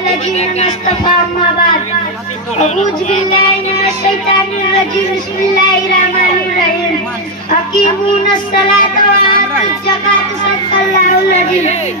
الذين اصطفى أما بعد أعوذ بالله من الشيطان الرجيم بسم الله الرحمن الرحيم أقيمون الصلاة وآتوا الزكاة صدق الله العظيم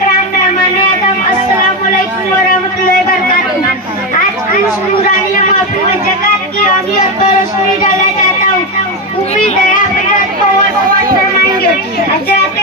کرام مہمان اعظم السلام علیکم ورحمۃ اللہ وبرکاتہ آج کی اس نورانی محفل میں زکات کی اہمیت پر روشنی ڈالنا چاہتا ہوں امید ہے آپ حضرت کو بہت فرمائیں گے حضرت